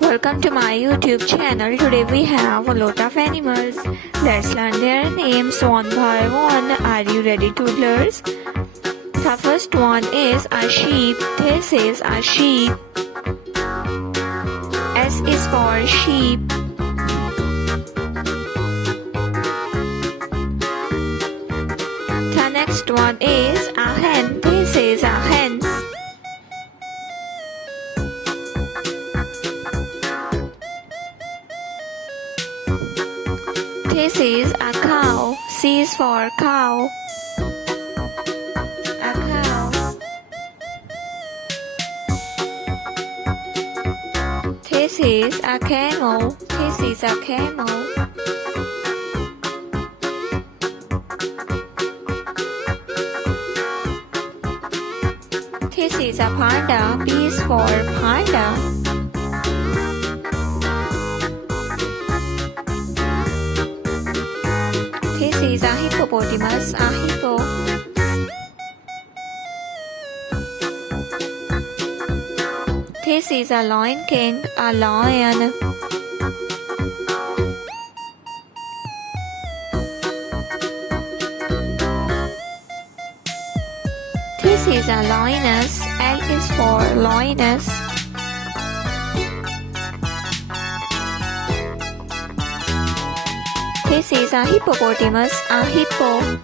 Welcome to my YouTube channel. Today we have a lot of animals. Let's learn their names one by one. Are you ready, toddlers? The first one is a sheep. This is a sheep. S is for sheep. The next one is a hen. This is a hen. This is a cow. C is for cow. A cow. This is a camel. This is a camel. This is a panda. P is for panda. This is a hippopotamus, a hippo. This is a lion king, a lion. This is a lioness, L is for lioness. This is a hippopotamus, a hippo.